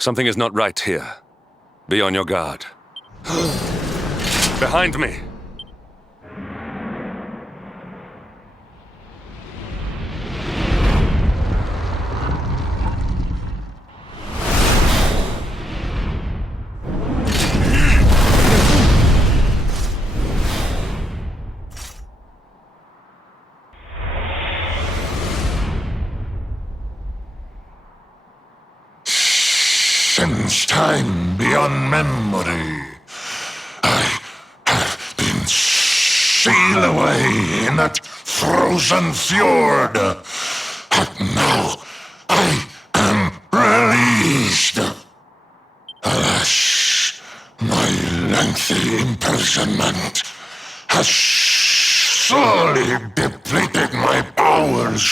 Something is not right here. Be on your guard. Behind me! Since time beyond memory, I have been sealed away in that frozen fjord. But now I am released. Alas, my lengthy imprisonment has slowly depleted my powers.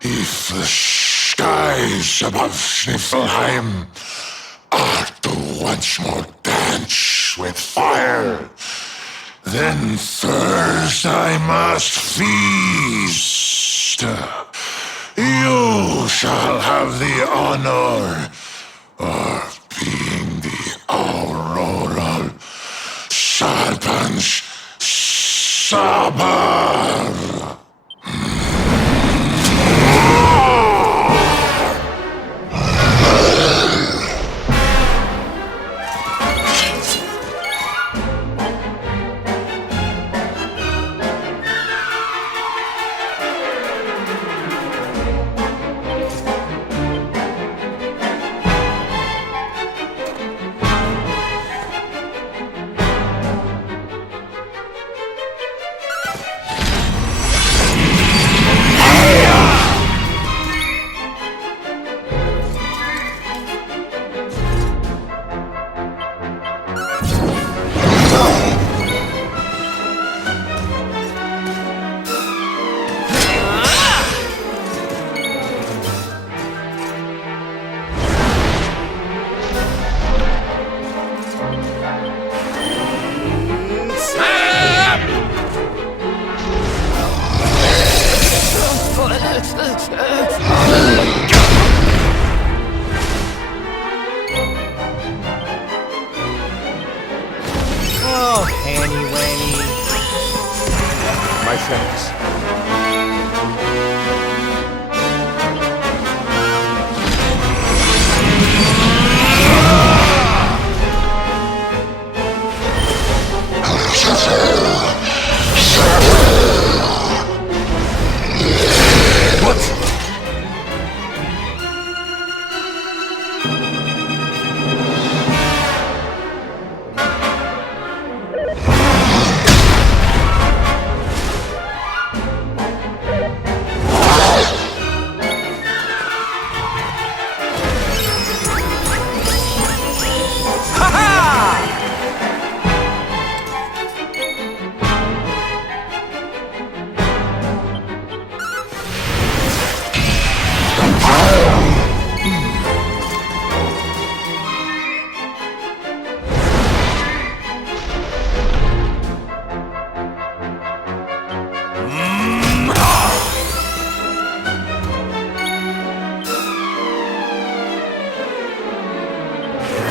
If the skies above Sniffelheim are to once more dance with fire, then first I must feast. You shall have the honor of being the auroral serpent's Sabar.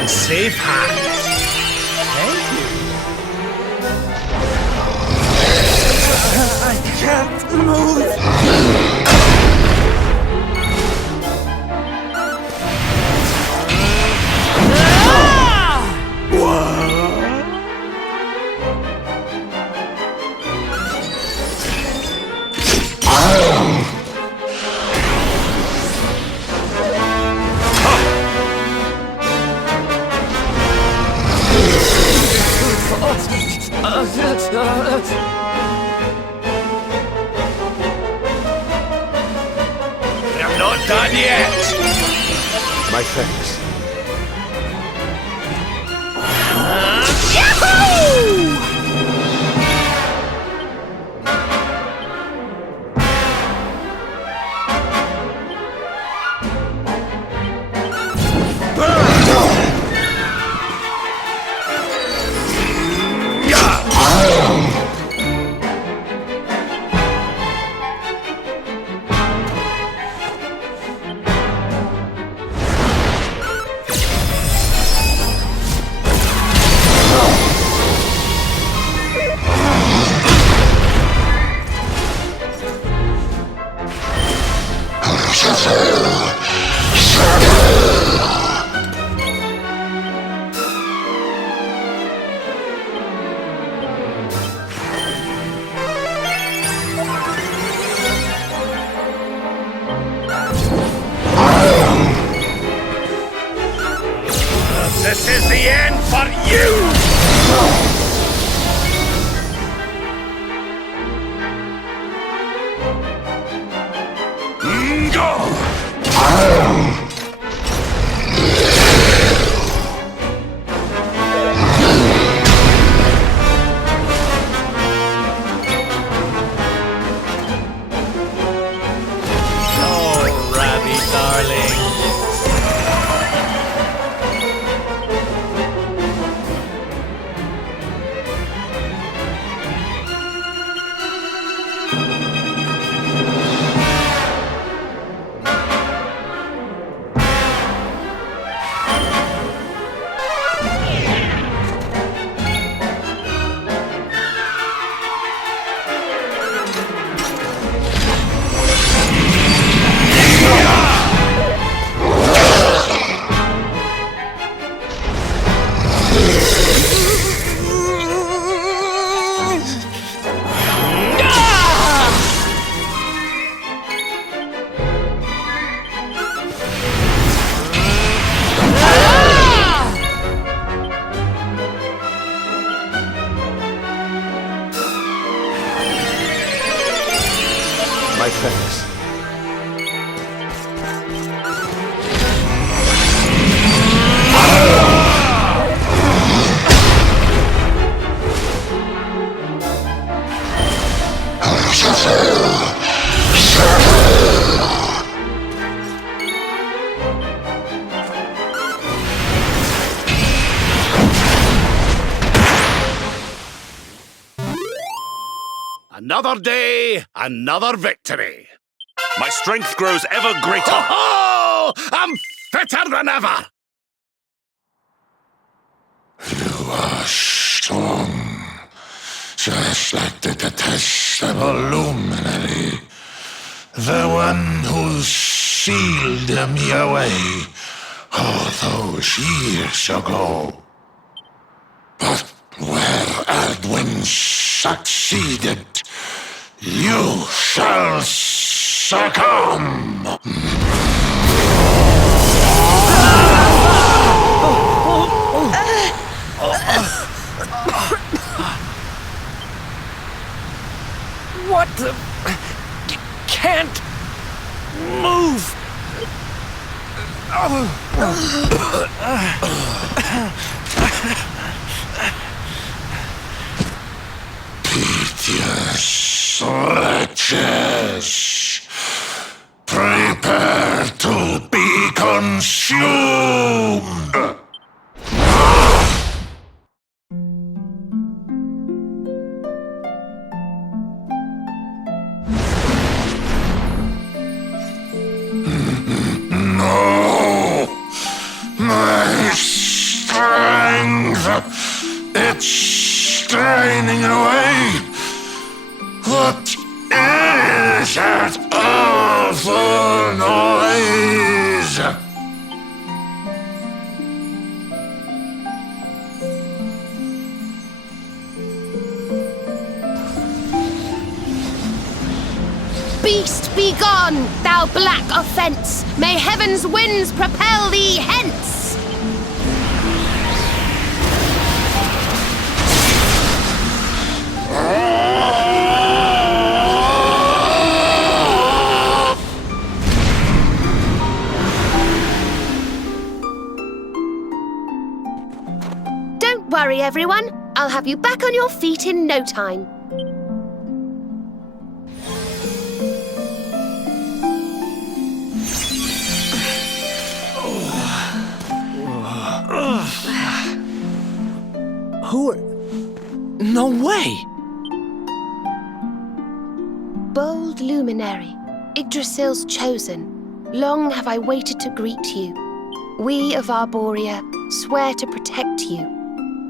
Safe hands. Thank you. I can't move. I'm not done yet! My thanks. Yahoo! This is the end for you! Oh, Rabby, darling. My thanks. Another day, another victory. My strength grows ever greater. Oh, I'm fitter than ever. You are strong, just like the detestable Luminary, the one who sealed me away all those years ago. But where Erdwin succeeded, you shall succumb. What the... Can't... move! Piteous wretches, prepare to be consumed! No! My strength! It's straining away! What is that awful noise? Beast, be gone, thou black offence! May heaven's winds propel thee hence! Don't worry, everyone. I'll have you back on your feet in no time. Who are... No way! Bold Luminary, Yggdrasil's chosen, long have I waited to greet you. We of Arborea swear to protect you.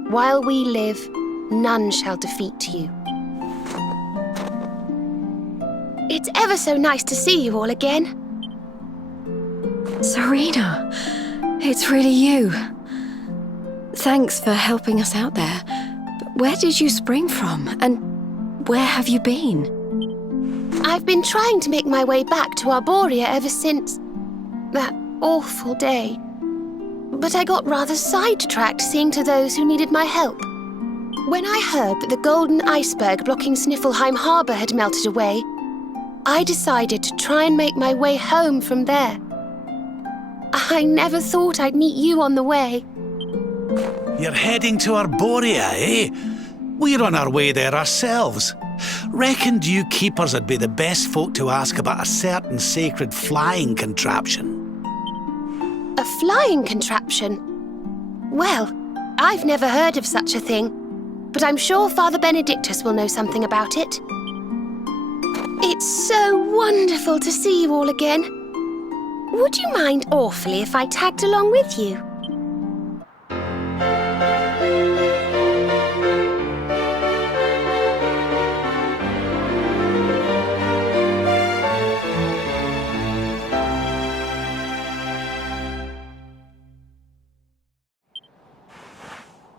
While we live, none shall defeat you. It's ever so nice to see you all again. Serena, it's really you. Thanks for helping us out there. But where did you spring from? And where have you been? I've been trying to make my way back to Arborea ever since that awful day. But I got rather sidetracked seeing to those who needed my help. When I heard that the golden iceberg blocking Sniffelheim Harbour had melted away, I decided to try and make my way home from there. I never thought I'd meet you on the way. You're heading to Arborea, eh? We're on our way there ourselves. Reckoned you keepers would be the best folk to ask about a certain sacred flying contraption. A flying contraption? Well, I've never heard of such a thing, but I'm sure Father Benedictus will know something about it. It's so wonderful to see you all again. Would you mind awfully if I tagged along with you?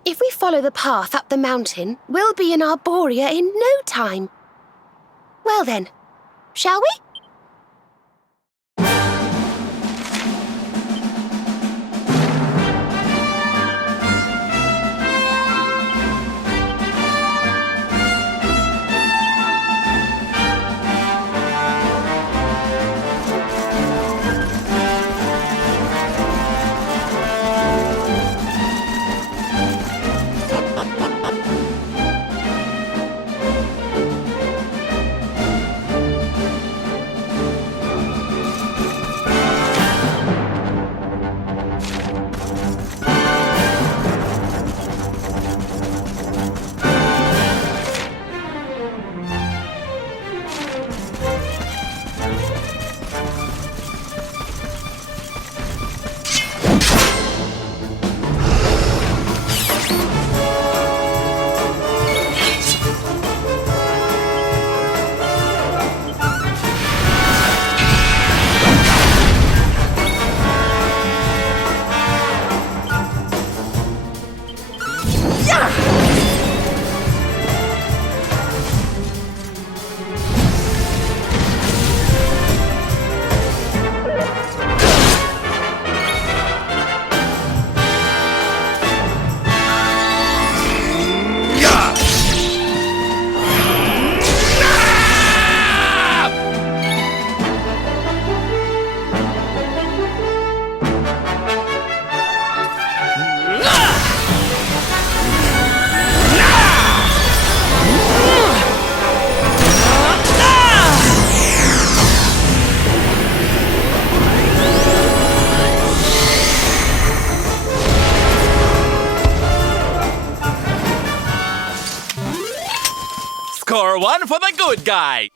If we follow the path up the mountain, we'll be in Arborea in no time. Well then, shall we? Score one for the good guy.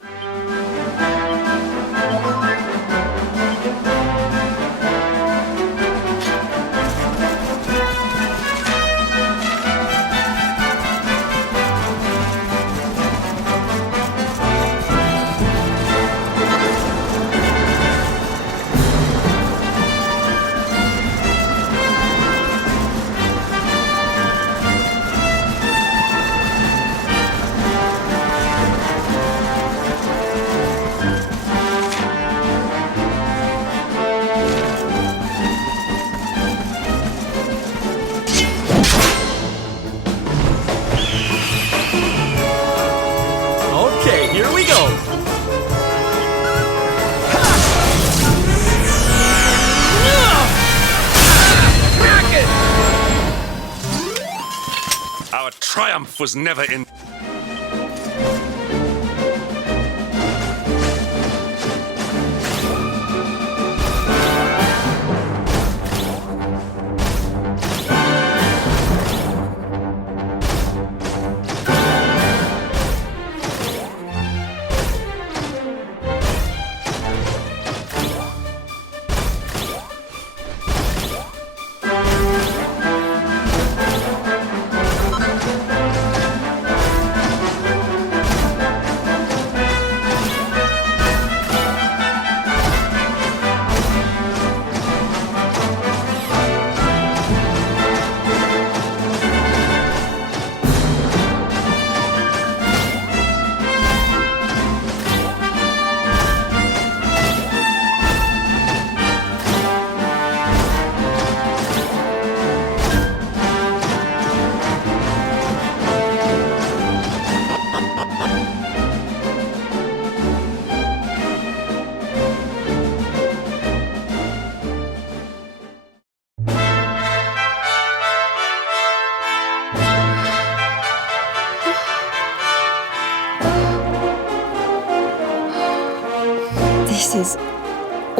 Here we go. Our triumph was never in...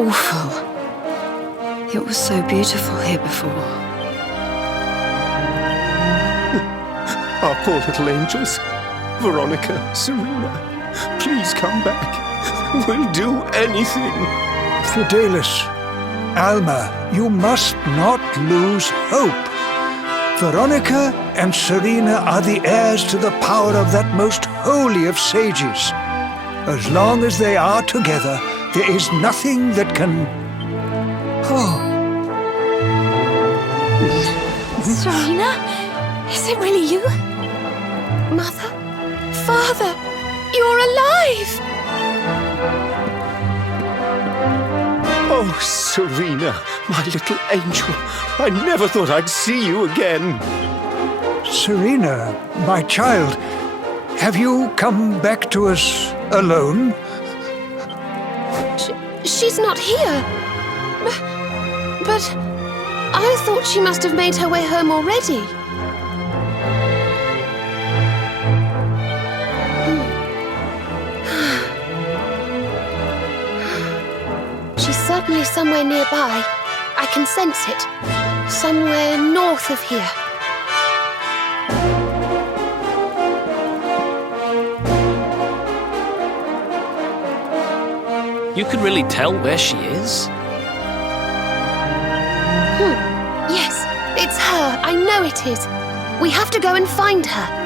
awful. It was so beautiful here before. Our poor little angels. Veronica, Serena, please come back. We'll do anything. Fidelis, Alma, you must not lose hope. Veronica and Serena are the heirs to the power of that most holy of sages. As long as they are together, there is nothing that can... Oh. Serena? Is it really you? Mother? Father? You're alive! Oh, Serena, my little angel. I never thought I'd see you again. Serena, my child, have you come back to us alone? She's not here. But I thought she must have made her way home already. She's certainly somewhere nearby. I can sense it. Somewhere north of here. You can really tell where she is? Yes, it's her. I know it is. We have to go and find her.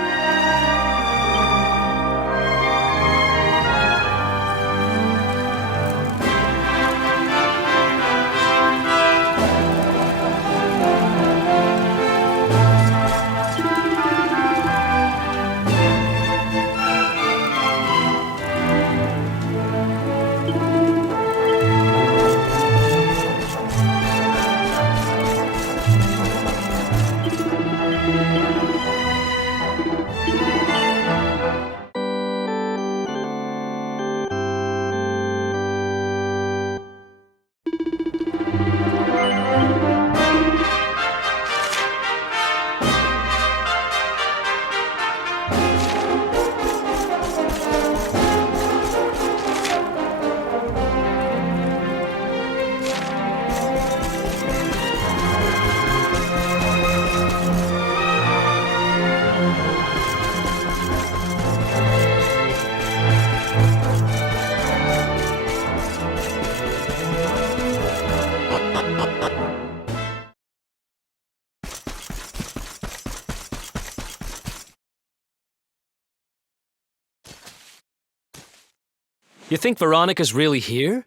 You think Veronica's really here?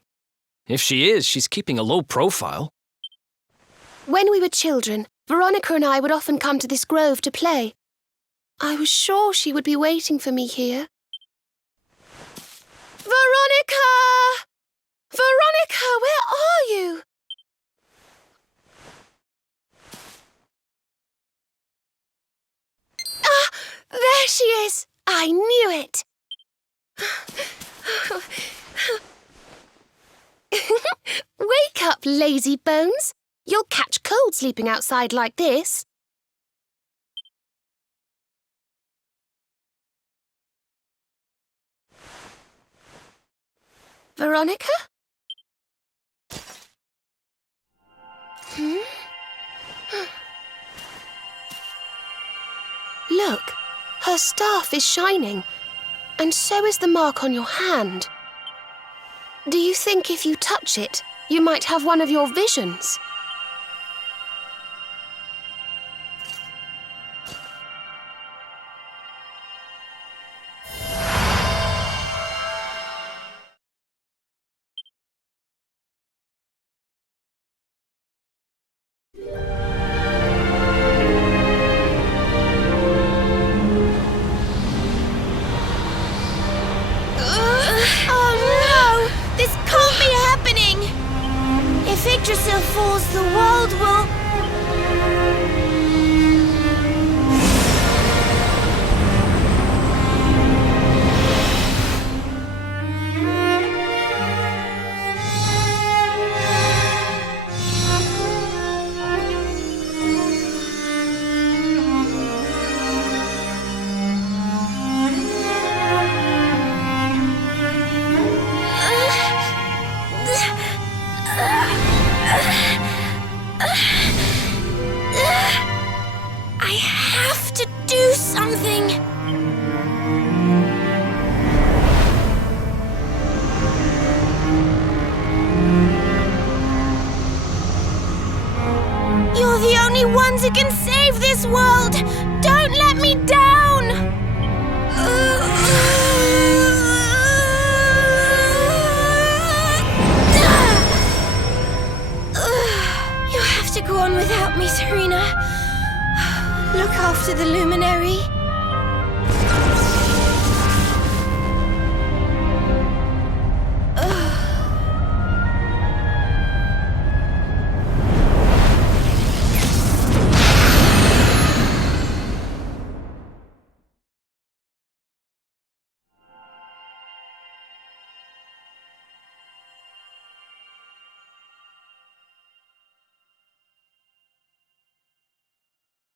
If she is, she's keeping a low profile. When we were children, Veronica and I would often come to this grove to play. I was sure she would be waiting for me here. Veronica! Veronica, where are you? Ah, there she is! I knew it! Wake up, lazy bones. You'll catch cold sleeping outside like this. Veronica? Look, her staff is shining, and so is the mark on your hand. Do you think if you touch it, you might have one of your visions? If Yggdrasil falls, the world will... something. You're the only ones who can save this world. Don't let me down. You have to go on without me, Serena. Look after the Luminary.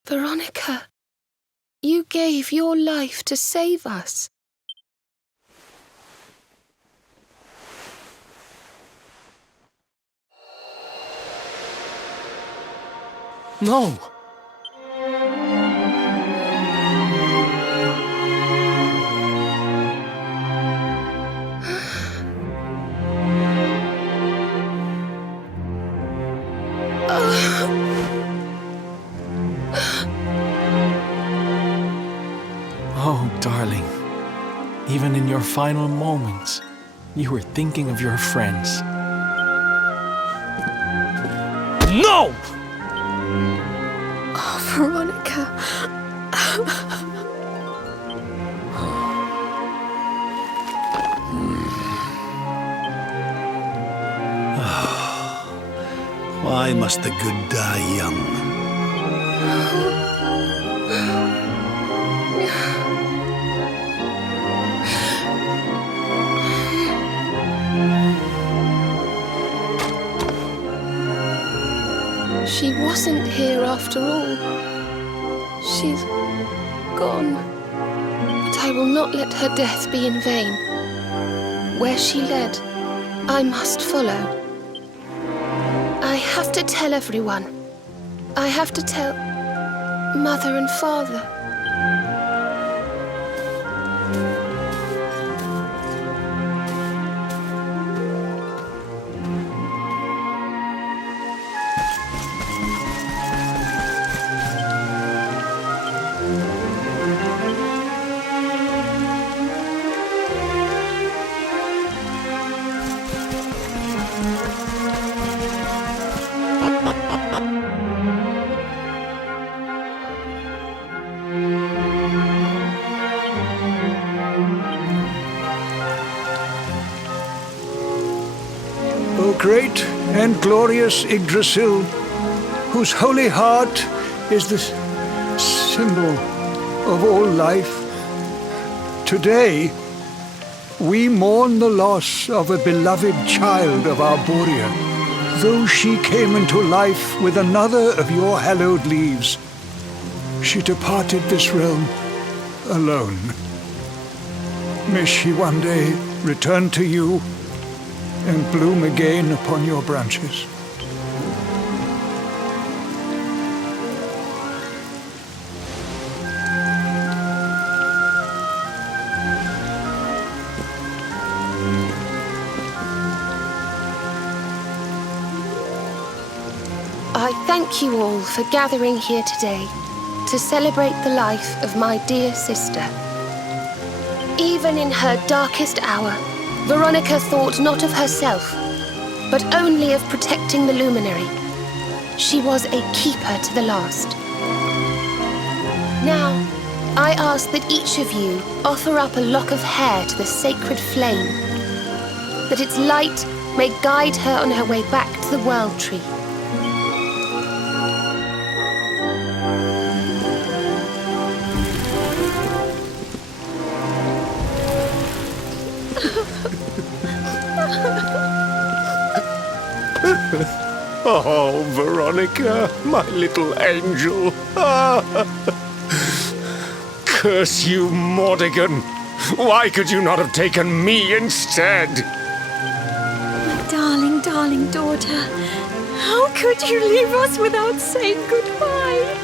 Veronica, you gave your life to save us. No! Oh, darling. Even in your final moments, you were thinking of your friends. No! Oh, Veronica. Why must the good die young? She wasn't here after all. She's gone. But I will not let her death be in vain. Where she led, I must follow. I have to tell everyone. I have to tell Mother and Father. O great and glorious Yggdrasil, whose holy heart is the symbol of all life, today we mourn the loss of a beloved child of our Borea. Though she came into life with another of your hallowed leaves, she departed this realm alone. May she one day return to you and bloom again upon your branches. I thank you all for gathering here today to celebrate the life of my dear sister. Even in her darkest hour, Veronica thought not of herself, but only of protecting the Luminary. She was a keeper to the last. Now, I ask that each of you offer up a lock of hair to the sacred flame, that its light may guide her on her way back to the World Tree. Oh, Veronica, my little angel. Curse you, Mordigan. Why could you not have taken me instead? My darling, darling daughter. How could you leave us without saying goodbye?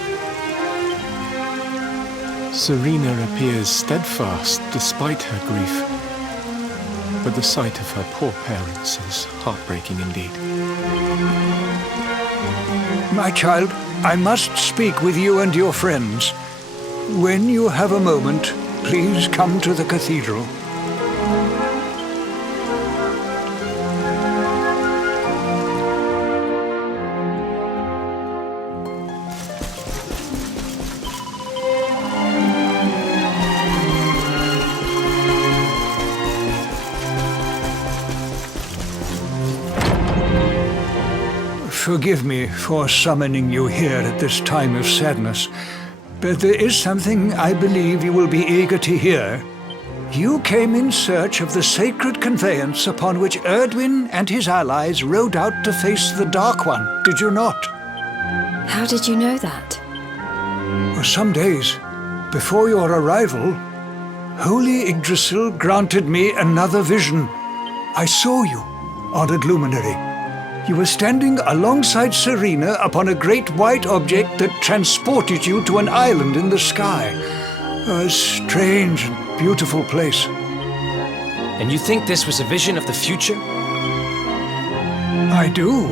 Serena appears steadfast despite her grief. But the sight of her poor parents is heartbreaking indeed. My child, I must speak with you and your friends. When you have a moment, please come to the cathedral. Forgive me for summoning you here at this time of sadness, but there is something I believe you will be eager to hear. You came in search of the sacred conveyance upon which Erdwin and his allies rode out to face the Dark One, did you not? How did you know that? For some days before your arrival, Holy Yggdrasil granted me another vision. I saw you, honored Luminary. You were standing alongside Serena upon a great white object that transported you to an island in the sky. A strange and beautiful place. And you think this was a vision of the future? I do.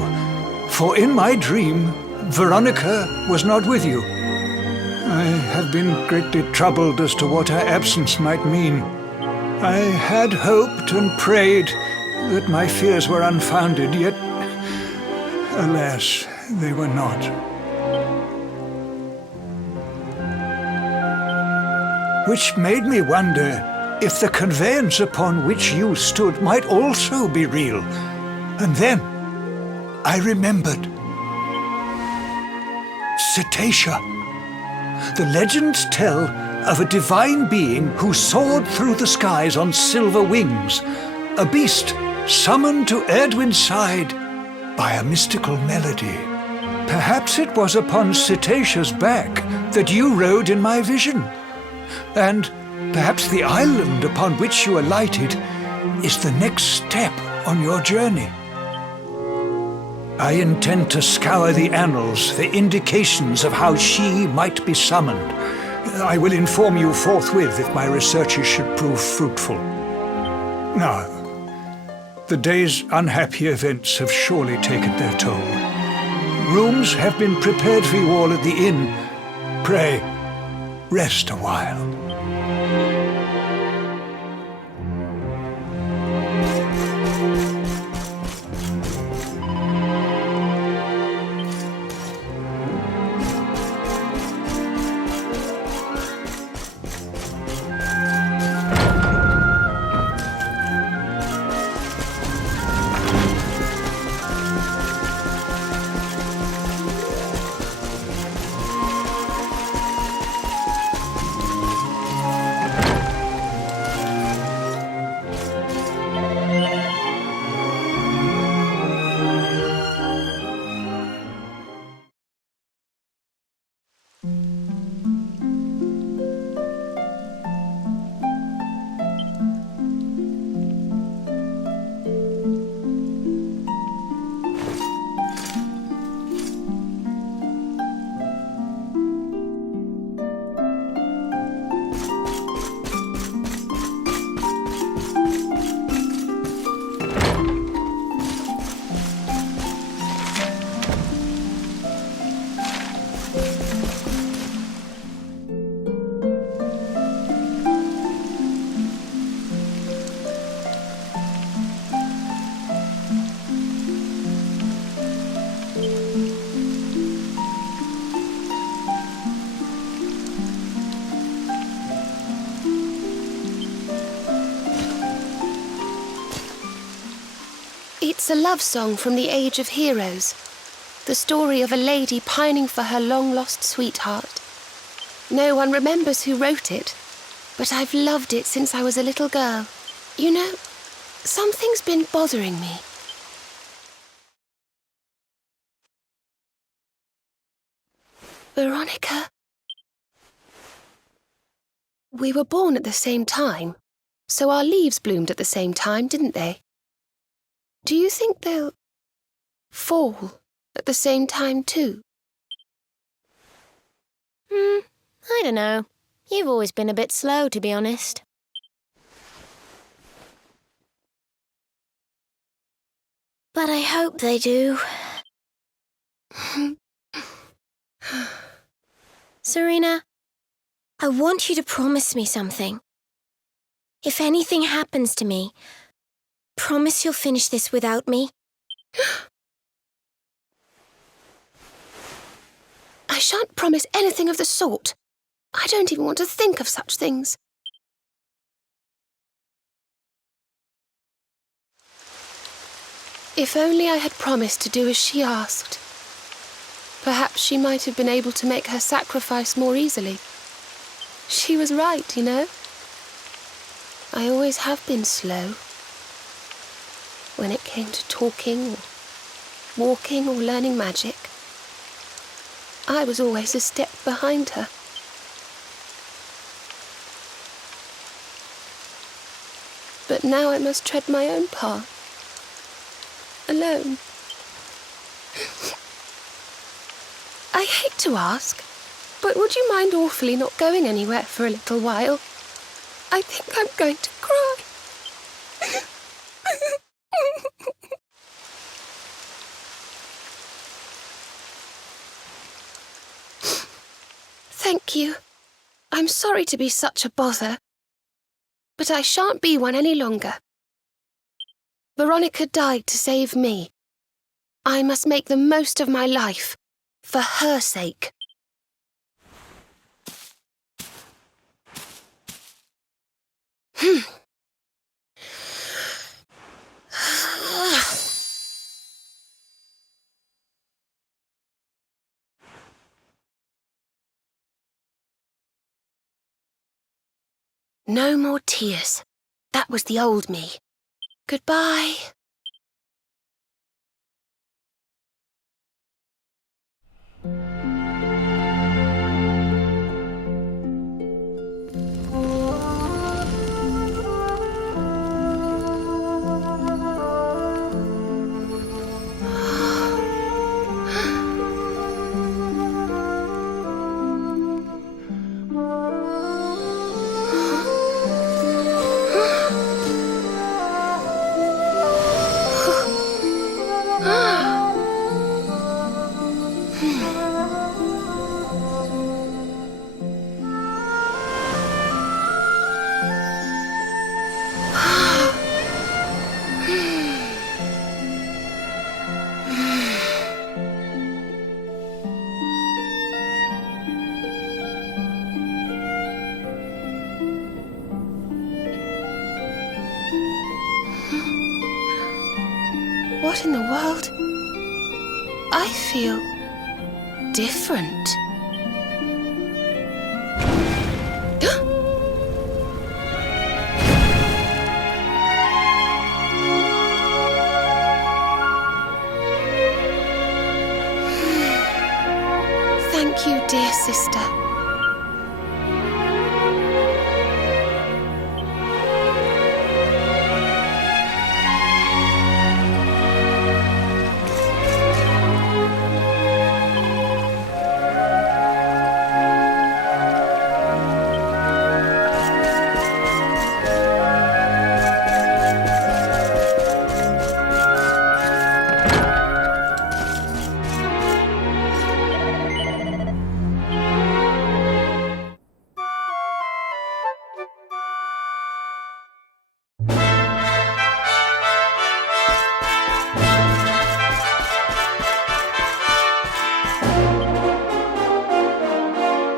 For in my dream, Veronica was not with you. I have been greatly troubled as to what her absence might mean. I had hoped and prayed that my fears were unfounded, yet alas, they were not. Which made me wonder if the conveyance upon which you stood might also be real. And then I remembered. Cetacea. The legends tell of a divine being who soared through the skies on silver wings, a beast summoned to Erdwin's side by a mystical melody. Perhaps it was upon Cetacea's back that you rode in my vision. And perhaps the island upon which you alighted is the next step on your journey. I intend to scour the annals for indications of how she might be summoned. I will inform you forthwith if my researches should prove fruitful. Now, the day's unhappy events have surely taken their toll. Rooms have been prepared for you all at the inn. Pray, rest a while. It's a love song from the Age of Heroes. The story of a lady pining for her long-lost sweetheart. No one remembers who wrote it, but I've loved it since I was a little girl. You know, something's been bothering me. Veronica? We were born at the same time, so our leaves bloomed at the same time, didn't they? Do you think they'll fall at the same time too? I don't know. You've always been a bit slow, to be honest. But I hope they do. Serena, I want you to promise me something. If anything happens to me, promise you'll finish this without me. I shan't promise anything of the sort. I don't even want to think of such things. If only I had promised to do as she asked. Perhaps she might have been able to make her sacrifice more easily. She was right, you know. I always have been slow. When it came to talking, or walking, or learning magic, I was always a step behind her. But now I must tread my own path. Alone. I hate to ask, but would you mind awfully not going anywhere for a little while? I think I'm going to cry. Thank you. I'm sorry to be such a bother, but I shan't be one any longer. Veronica died to save me. I must make the most of my life, for her sake. No more tears. That was the old me. Goodbye. What in the world? I feel different. Thank you, dear sister.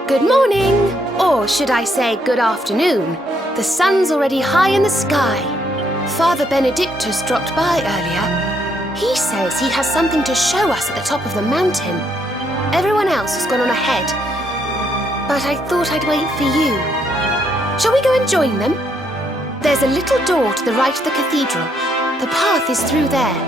Good morning, or should I say good afternoon. The sun's already high in the sky. Father Benedictus dropped by earlier. He says he has something to show us at the top of the mountain. Everyone else has gone on ahead, but I thought I'd wait for you. Shall we go and join them? There's a little door to the right of the cathedral. The path is through there.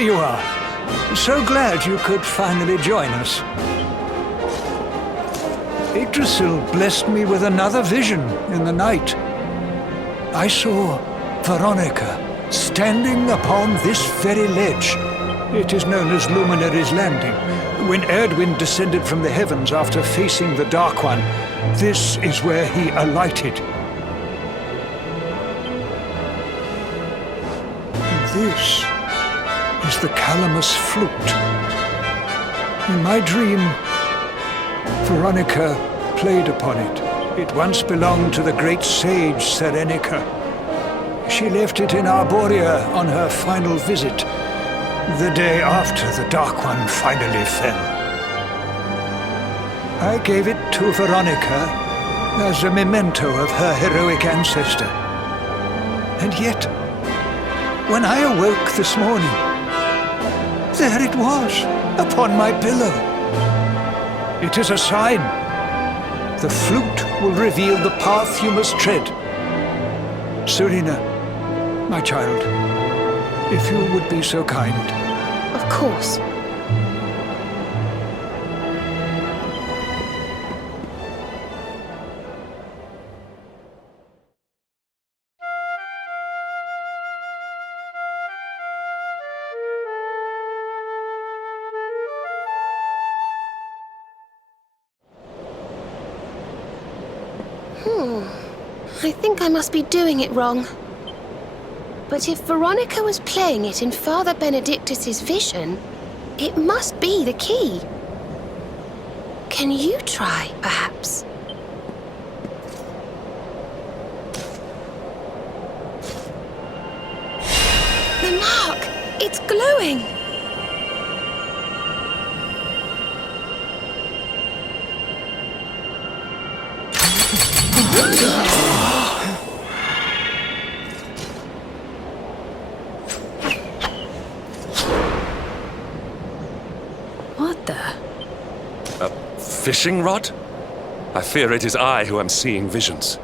there you are. So glad you could finally join us. Yggdrasil blessed me with another vision in the night. I saw Veronica standing upon this very ledge. It is known as Luminary's Landing. When Erdwind descended from the heavens after facing the Dark One, this is where he alighted. And this is the Calamus flute. In my dream, Veronica played upon it. It once belonged to the great sage Serena. She left it in Arborea on her final visit, the day after the Dark One finally fell. I gave it to Veronica as a memento of her heroic ancestor. And yet, when I awoke this morning, there it was, upon my pillow. It is a sign. The flute will reveal the path you must tread. Serena, my child, if you would be so kind. Of course. I think I must be doing it wrong. But if Veronica was playing it in Father Benedictus's vision, it must be the key. Can you try, perhaps? The mark! It's glowing! What the? A fishing rod? I fear it is I who am seeing visions.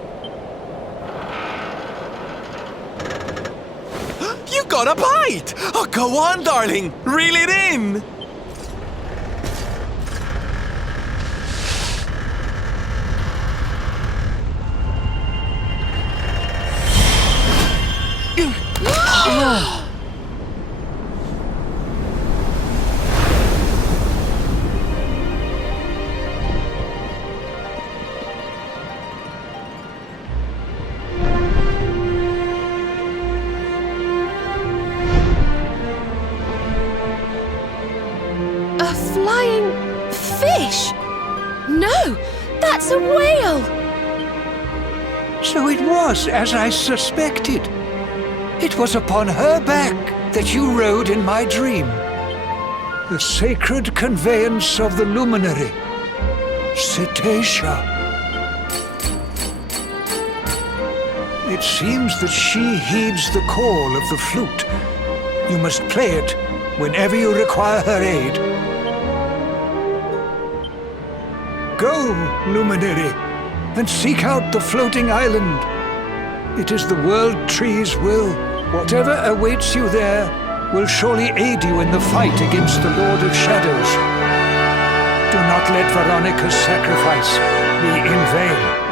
You got a bite! Oh, go on, darling! Reel it in! A flying fish! No, that's a whale! So it was as I suspected. It was upon her back that you rode in my dream. The sacred conveyance of the Luminary, Cetacea. It seems that she heeds the call of the flute. You must play it whenever you require her aid. Go, Luminary, and seek out the floating island. It is the World Tree's will. Whatever awaits you there will surely aid you in the fight against the Lord of Shadows. Do not let Veronica's sacrifice be in vain.